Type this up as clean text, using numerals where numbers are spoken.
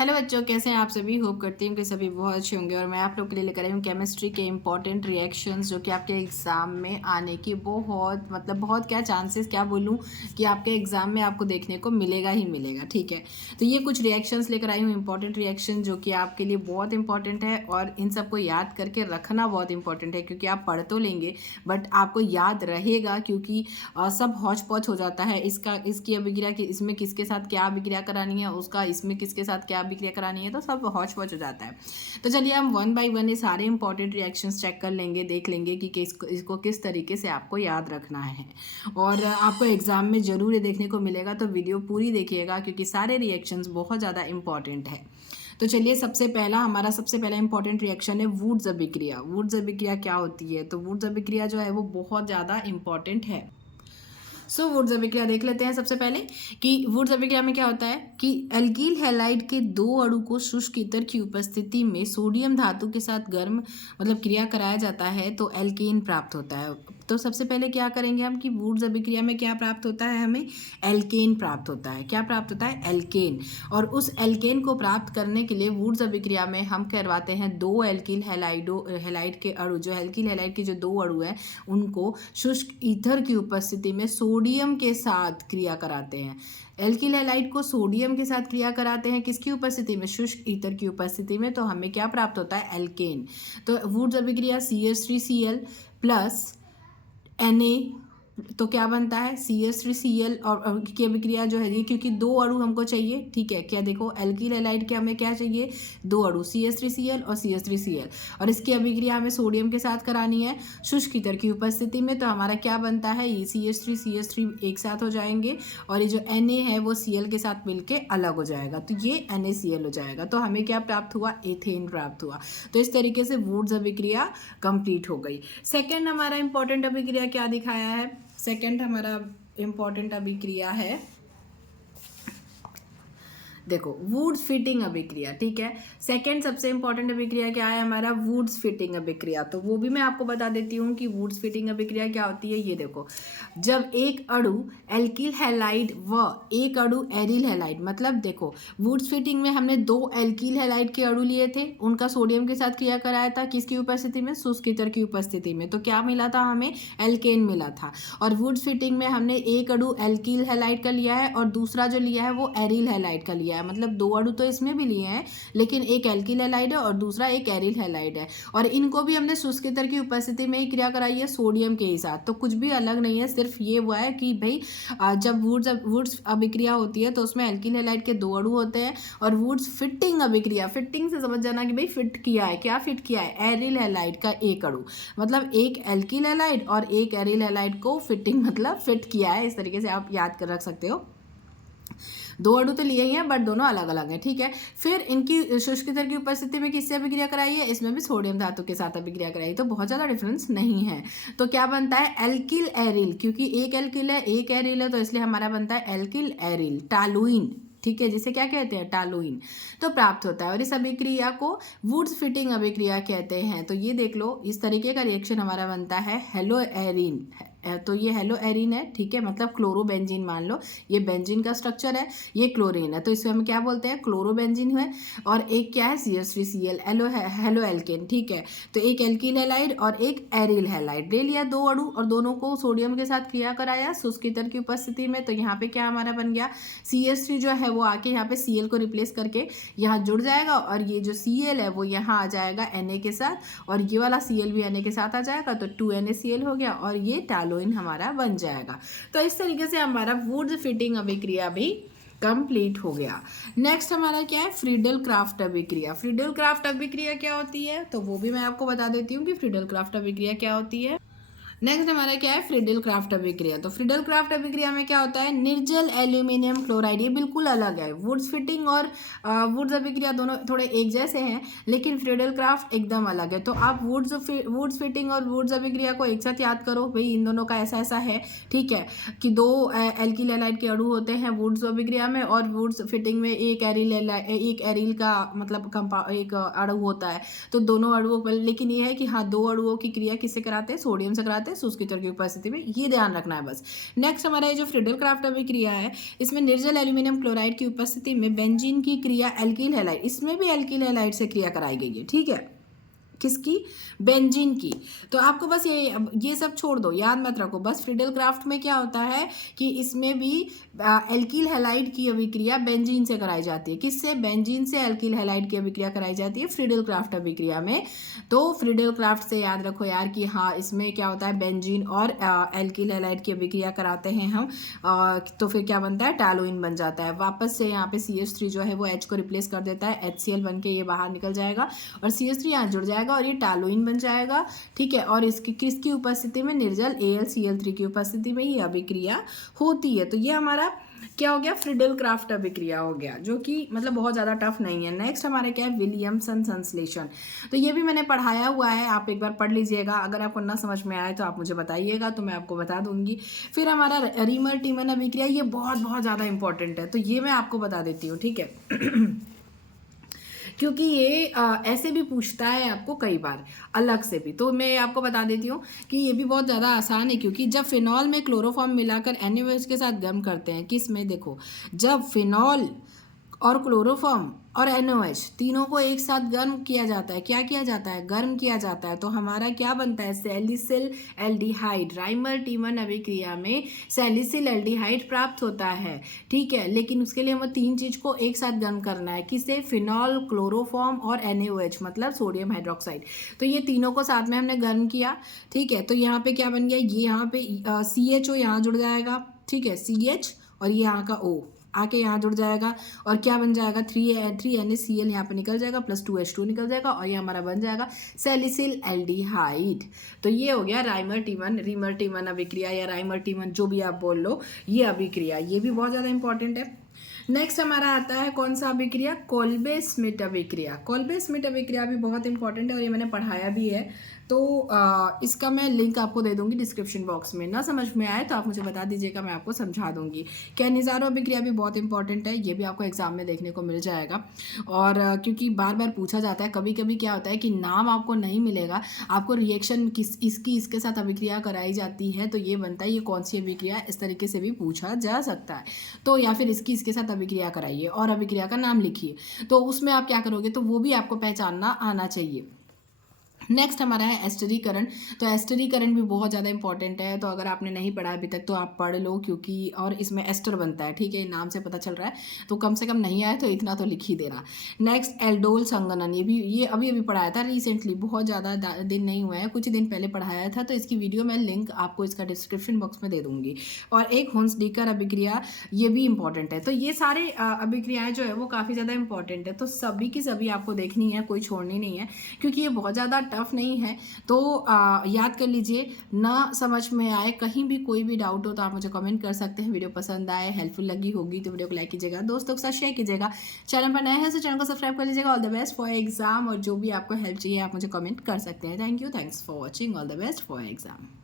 Hello बच्चों, कैसे हैं आप सभी। होप करती हूँ कि सभी बहुत अच्छे होंगे। और मैं आप लोग के लिए लेकर आई हूँ केमिस्ट्री के इंपॉर्टेंट रिएक्शंस जो कि आपके एग्ज़ाम में आने की बहुत क्या चांसेस, क्या बोलूँ, कि आपके एग्ज़ाम में आपको देखने को मिलेगा ही मिलेगा। ठीक है, तो ये कुछ रिएक्शंस लेकर आई हूँ, इंपॉर्टेंट रिएक्शन जो कि आपके लिए बहुत इंपॉर्टेंट है। और इन सबको याद करके रखना बहुत इंपॉर्टेंट है, क्योंकि आप पढ़ तो लेंगे बट आपको याद रहेगा, क्योंकि सब हौच पौच हो जाता है। इसकी अभिक्रिया की इसमें किसके साथ क्या अभिक्रिया करानी है, उसका इसमें किसके साथ क्या अभिक्रिया करानी है, तो सब हौच पौच हो जाता है। तो चलिए हम वन बाय वन ये सारे इंपॉर्टेंट रिएक्शंस चेक कर लेंगे, देख लेंगे कि इसको किस तरीके से आपको याद रखना है। और आपको एग्जाम में जरूर ये देखने को मिलेगा, तो वीडियो पूरी देखिएगा क्योंकि सारे रिएक्शंस बहुत ज़्यादा इंपॉर्टेंट है। तो चलिए सबसे पहला इंपॉर्टेंट रिएक्शन है वुड्स अभिक्रिया। वुड्स अभिक्रिया क्या होती है, तो वुड्स अभिक्रिया जो है वो बहुत ज़्यादा इंपॉर्टेंट है। वुड्स अभिक्रिया देख लेते हैं सबसे पहले कि वुड्स अभिक्रिया में क्या होता है कि एल्कील हैलाइड के दो अणु को शुष्क ईथर की उपस्थिति में सोडियम धातु के साथ गर्म क्रिया कराया जाता है तो एल्केन प्राप्त होता है। तो सबसे पहले क्या करेंगे हम कि वुड्स अभिक्रिया में क्या प्राप्त होता है, हमें एल्केन प्राप्त होता है। क्या प्राप्त होता है, एल्केन। और उस एल्केन को प्राप्त करने के लिए वुड्स अभिक्रिया में हम करवाते हैं दो एल्किल हैलाइड के अणु, जो एल्किल हैलाइड के जो दो अणु हैं उनको शुष्क ईथर की उपस्थिति में सोडियम के साथ क्रिया कराते हैं। एल्किल हैलाइड को सोडियम के साथ क्रिया कराते हैं, किसकी उपस्थिति में, शुष्क ईथर की उपस्थिति में। तो हमें क्या प्राप्त होता है, एल्केन। तो वुड्स अभिक्रिया CH3Cl प्लस Na, तो क्या बनता है CH3Cl। और की अभिक्रिया जो है ये, क्योंकि दो अणु हमको चाहिए, ठीक है। क्या देखो, एल्किल हैलाइड के हमें क्या चाहिए, दो अणु CH3Cl और CH3Cl। और इसकी अभिक्रिया हमें सोडियम के साथ करानी है शुष्क ईथर की उपस्थिति में। तो हमारा क्या बनता है, ये CH3 एक साथ हो जाएंगे और ये जो Na है वो Cl के साथ मिलके अलग हो जाएगा, तो ये NaCl हो जाएगा। तो हमें क्या प्राप्त हुआ, एथेन प्राप्त हुआ। तो इस तरीके से वुड्स अभिक्रिया कंप्लीट हो गई। सेकेंड हमारा इंपॉर्टेंट अभिक्रिया क्या दिखाया है, सेकेंड हमारा इंपॉर्टेंट अभिक्रिया है, देखो, वुड्स फिटिंग अभिक्रिया। ठीक है, सेकंड सबसे इंपॉर्टेंट अभिक्रिया क्या है हमारा, वुड्स फिटिंग अभिक्रिया। तो वो भी मैं आपको बता देती हूँ कि वुड्स फिटिंग अभिक्रिया क्या होती है। ये देखो, जब एक अणु एल्किल हैलाइड व एक अणु एरिल हैलाइड, मतलब देखो वुड्स फिटिंग में हमने दो एल्किल हैलाइड के अणु लिए थे, उनका सोडियम के साथ क्रिया कराया था, किसकी उपस्थिति में, शुष्क ईथर की उपस्थिति में। तो क्या मिला था हमें, एल्केन मिला था। और वुड्स फिटिंग में हमने एक अणु एल्किल हैलाइड का लिया है और दूसरा जो लिया है वो एरिल हैलाइड का लिया है, मतलब दो अणु तो इसमें भी लिए हैं, लेकिन एक एल्किल हैलाइड है और दूसरा एक एरिल हैलाइड है। और इनको भी हमने शुष्क ईथर की उपस्थिति में ही क्रिया कराई है सोडियम के ही साथ। तो कुछ भी अलग नहीं है, सिर्फ ये हुआ है कि भाई जब वुड्स अभिक्रिया होती है तो उसमें एल्किल हैलाइड के दो अणु होते हैं। और वुड्स फिटिंग अभिक्रिया, फिटिंग से समझ जाना कि भाई फिट किया है, क्या फिट किया है, एरिल हैलाइड का एक अणु, मतलब एक एल्किल हैलाइड और एक एरिल हैलाइड को फिटिंग मतलब फिट किया है। इस तरीके से आप याद कर रख सकते हो। दो अणु तो लिए ही हैं बट दोनों अलग अलग हैं, ठीक है। फिर इनकी शुष्क ईथर की उपस्थिति में किससे अभिक्रिया कराई है, इसमें भी सोडियम धातु के साथ अभिक्रिया कराई, तो बहुत ज़्यादा डिफरेंस नहीं है। तो क्या बनता है, एल्किल एरिल, क्योंकि एक एल्किल है एक एरिल है तो इसलिए हमारा बनता है एल्किल एरिल, टालुइन, ठीक है, जिसे क्या कहते हैं, टालुइन, तो प्राप्त होता है। और इस अभिक्रिया को वुड्स फिटिंग अभिक्रिया कहते हैं। तो ये देख लो, इस तरीके का रिएक्शन हमारा बनता है हेलो एरिन। तो ये हेलो एरिन है, ठीक है, मतलब क्लोरोबेंजीन मान लो, ये बेंजीन का स्ट्रक्चर है, ये क्लोरीन है, तो इसमें हम क्या बोलते हैं, क्लोरोबेंजीन है। और एक क्या है, CH3Cl, हेलो एल्केन, ठीक है। तो एक एल्किल हैलाइड और एक एरिल हैलाइड ले लिया, दो अणु, और दोनों को सोडियम के साथ क्रिया कराया शुष्क ईथर की उपस्थिति में। तो यहाँ पे क्या हमारा बन गया, CH3 जो है वो आके यहाँ पे Cl को रिप्लेस करके यहाँ जुड़ जाएगा, और ये जो Cl है वो यहाँ आ जाएगा Na के साथ, और ये वाला Cl भी Na के साथ आ जाएगा, तो 2NaCl हो गया, और ये टालोइन हमारा बन जाएगा। तो इस तरीके से हमारा वुड्स फिटिंग अभिक्रिया भी कंप्लीट हो गया। नेक्स्ट हमारा क्या है, फ्रीडल क्राफ्ट अभिक्रिया। फ्रीडल क्राफ्ट अभिक्रिया क्या होती है, तो वो भी मैं आपको बता देती हूँ कि फ्रीडल क्राफ्ट अभिक्रिया क्या होती है। नेक्स्ट हमारा क्या है, फ्रीडल क्राफ्ट अभिक्रिया। तो फ्रीडल क्राफ्ट अभिक्रिया में क्या होता है, निर्जल एल्यूमिनियम क्लोराइड, ये बिल्कुल अलग है। वुड्स फिटिंग और वुड्स अभिक्रिया दोनों थोड़े एक जैसे हैं, लेकिन फ्रीडल क्राफ्ट एकदम अलग है। तो आप वुड्स फिटिंग और वुड्स अभिक्रिया को एक साथ याद करो, भाई इन दोनों का ऐसा ऐसा है, ठीक है, कि दो एल्किल हैलाइड के अणु होते हैं वुड्स अभिक्रिया में, और वुड्स फिटिंग में एक एरिल का मतलब एक अणु होता है। तो दोनों अणुओं पर, लेकिन ये है कि हाँ, दो अणुओं की क्रिया किससे कराते हैं, सोडियम से कराते हैं, जाते हैं शुष्क ईंधन की उपस्थिति में, ये ध्यान रखना है बस। नेक्स्ट हमारा ये जो फ्रीडल क्राफ्ट अभिक्रिया है, इसमें निर्जल एल्यूमिनियम क्लोराइड की उपस्थिति में बेंजीन की क्रिया एल्किल हैलाइड, इसमें भी एल्किल हैलाइड से क्रिया कराई गई है, ठीक है, किसकी, बेंजीन की। तो आपको बस ये सब छोड़ दो, याद मत रखो, बस फ्रीडल क्राफ्ट में क्या होता है कि इसमें भी एल्किल हैलाइड की अभिक्रिया बेंजीन से कराई जाती है। किससे, बेंजीन से एल्किल हैलाइड की अभिक्रिया कराई जाती है फ्रीडल क्राफ्ट अभिक्रिया में। तो फ्रीडल क्राफ्ट से याद रखो यार कि हाँ, इसमें क्या होता है, बेंजीन और एल्किल हैलाइड की अभिक्रिया कराते हैं हम, तो फिर क्या बनता है, टॉलुइन बन जाता है। वापस से यहाँ पे CH3 जो है वो H को रिप्लेस कर देता है, HCl बन के ये बाहर निकल जाएगा और CH3 यहाँ जुड़ जाएगा और ये टॉलुइन बन जाएगा, ठीक है। और इसकी किसकी उपस्थिति में, निर्जल AlCl3 की उपस्थिति में ये अभिक्रिया होती है। तो ये हमारा क्या हो गया, फ्रीडल क्राफ्ट अभिक्रिया हो गया, जो कि मतलब बहुत ज़्यादा टफ नहीं है। नेक्स्ट हमारा क्या है, विलियमसन संश्लेषण। तो ये भी मैंने पढ़ाया हुआ है, आप एक बार पढ़ लीजिएगा, अगर आपको ना समझ में आए तो आप मुझे बताइएगा, तो मैं आपको बता दूंगी। फिर हमारा रीमर टीमन अभिक्रिया, ये बहुत बहुत ज़्यादा इंपॉर्टेंट है, तो ये मैं आपको बता देती हूँ, ठीक है। क्योंकि ये ऐसे भी पूछता है आपको कई बार अलग से भी, तो मैं आपको बता देती हूँ कि ये भी बहुत ज़्यादा आसान है। क्योंकि जब फिनॉल में क्लोरोफॉर्म मिलाकर NaOH के साथ गर्म करते हैं, किस में, देखो, जब फिनॉल और क्लोरोफॉर्म और NaOH तीनों को एक साथ गर्म किया जाता है, क्या किया जाता है, गर्म किया जाता है, तो हमारा क्या बनता है, सैलिसिल एल्डिहाइड। राइमर टीमन अभिक्रिया में सैलिसिल एल्डिहाइड प्राप्त होता है, ठीक है। लेकिन उसके लिए हमें 3 चीज़ को एक साथ गर्म करना है, किसे, फिनॉल, क्लोरोफॉर्म और NaOH मतलब सोडियम हाइड्रोक्साइड। तो ये तीनों को साथ में हमने गर्म किया, ठीक है। तो यहाँ पे क्या बन गया, ये यहाँ पे CHO यहाँ जुड़ जाएगा, ठीक है, CH, और ये यहाँ का O आके यहाँ जुड़ जाएगा और क्या बन जाएगा, 3NaCl यहाँ पे निकल जाएगा, प्लस 2H2 निकल जाएगा और ये हमारा बन जाएगा सैलिसिल एल्डिहाइड। तो ये हो गया राइमर टीमन, रीमर टीमन अभिक्रिया या राइमर टीमन, जो भी आप बोल लो, ये अभिक्रिया, ये भी बहुत ज़्यादा इंपॉर्टेंट है। नेक्स्ट हमारा आता है कौन सा अभिक्रिया, कोल्बे स्मिट अभिक्रिया। कोल्बे स्मिट अभिक्रिया भी बहुत इंपॉर्टेंट है और ये मैंने पढ़ाया भी है, तो इसका मैं लिंक आपको दे दूंगी डिस्क्रिप्शन बॉक्स में। ना समझ में आए तो आप मुझे बता दीजिएगा, मैं आपको समझा दूंगी। कैनिज़ारो अभिक्रिया भी बहुत इंपॉर्टेंट है, ये भी आपको एग्जाम में देखने को मिल जाएगा। और क्योंकि बार बार पूछा जाता है, कभी कभी क्या होता है कि नाम आपको नहीं मिलेगा, आपको रिएक्शन इसके साथ अभिक्रिया कराई जाती है, तो ये बनता है ये कौन सी अभिक्रिया, इस तरीके से भी पूछा जा सकता है। तो या फिर इसके साथ अभिक्रिया कराइए और अभिक्रिया का नाम लिखिए, तो उसमें आप क्या करोगे, तो वो भी आपको पहचानना आना चाहिए। नेक्स्ट हमारा है एस्टरीकरण। तो एस्टरीकरण भी बहुत ज़्यादा इंपॉर्टेंट है, तो अगर आपने नहीं पढ़ा अभी तक तो आप पढ़ लो, क्योंकि और इसमें एस्टर बनता है, ठीक है, नाम से पता चल रहा है, तो कम से कम नहीं आए तो इतना तो लिख ही देना। नेक्स्ट एल्डोल संगनन, ये अभी पढ़ाया था रिसेंटली, बहुत ज़्यादा दिन नहीं हुआ है, कुछ दिन पहले पढ़ाया था, तो इसकी वीडियो मैं लिंक आपको इसका डिस्क्रिप्शन बॉक्स में दे दूँगी। और एक हुंसडीकर अभिक्रिया, ये भी इंपॉर्टेंट है। तो ये सारे अभिक्रियाएँ जो है वो काफ़ी ज़्यादा इंपॉर्टेंट है, तो सभी की सभी आपको देखनी है, कोई छोड़नी नहीं है, क्योंकि ये बहुत ज़्यादा टफ नहीं है। तो याद कर लीजिए, ना समझ में आए, कहीं भी कोई भी डाउट हो तो आप मुझे कमेंट कर सकते हैं। वीडियो पसंद आए, हेल्पफुल लगी होगी तो वीडियो को लाइक कीजिएगा, दोस्तों के साथ शेयर कीजिएगा, चैनल पर नए हैं तो चैनल को सब्सक्राइब कर लीजिएगा। All the best for exam, और जो भी आपको हेल्प चाहिए आप मुझे कमेंट कर सकते हैं। Thank you, thanks for watching, all the best for exam.